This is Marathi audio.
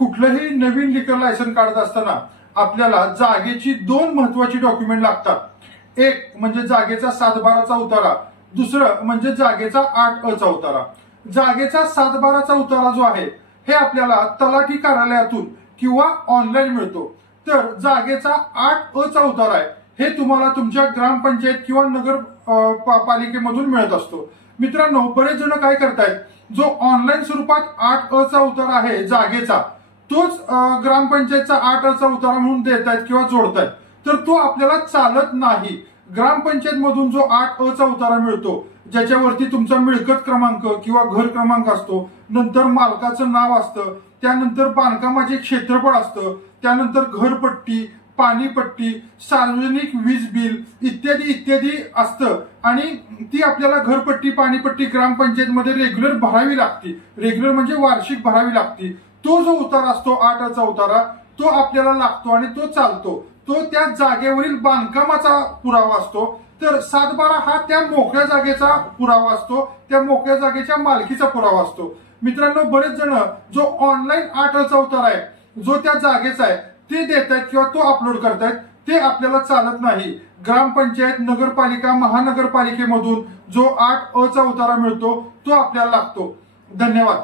कुठलंही नवीन लिकर लायसन काढत असताना आपल्याला जागेची दोन महत्वाची डॉक्युमेंट लागतात। एक म्हणजे जागेचा 7/12चा उतारा, दुसरं म्हणजे जागेचा 8अ चा उतारा। जागेचा 7/12चा उतारा जो आहे हे आपल्याला तलाठी कार्यालयातून किंवा ऑनलाईन मिळतो। तर जागेचा 8अ चा उतारा आहे हे तुम्हाला तुमच्या ग्रामपंचायत किंवा नगर पालिकेमधून मिळत असतो। मित्रांनो, बरेच जण काय करतायत, जो ऑनलाईन स्वरूपात 8अ चा उतारा आहे जागेचा, तोच ग्रामपंचायतचा 8अ चा उतारा म्हणून देतायत किंवा जोडतायत, तर तो आपल्याला चालत नाही। ग्रामपंचायत मधून जो 8अ चा उतारा मिळतो, ज्याच्यावरती तुमचा मिळकत क्रमांक किंवा घर क्रमांक असतो, नंतर मालकाचं नाव असतं, त्यानंतर बांधकामाचे क्षेत्रफळ असतं, त्यानंतर घरपट्टी, पाणीपट्टी, सार्वजनिक वीज बिल इत्यादी इत्यादी असतं आणि ती आपल्याला घरपट्टी पाणीपट्टी ग्रामपंचायतमध्ये रेग्युलर भरावी लागते। रेग्युलर म्हणजे वार्षिक भरावी लागते। तो जो उतारा असतो 8अ चा उतारा, तो आपल्याला लागतो आणि तो चालतो। तो त्या जागेवरील बांधकामाचा पुरावा असतो। तर 7/12 हा त्या मोकळ्या जागेचा पुरावा असतो, त्या मोकळ्या जागेच्या मालकीचा पुरावा असतो। मित्रांनो, बरेच जण जो ऑनलाईन 8अ चा उतारा आहे, जो त्या जागेचा आहे, ते देत आहेत किंवा तो अपलोड करतायत, ते आपल्याला चालत नाही। ग्रामपंचायत, नगरपालिका, महानगरपालिकेमधून जो 8अ चा उतारा मिळतो तो आपल्याला लागतो। धन्यवाद।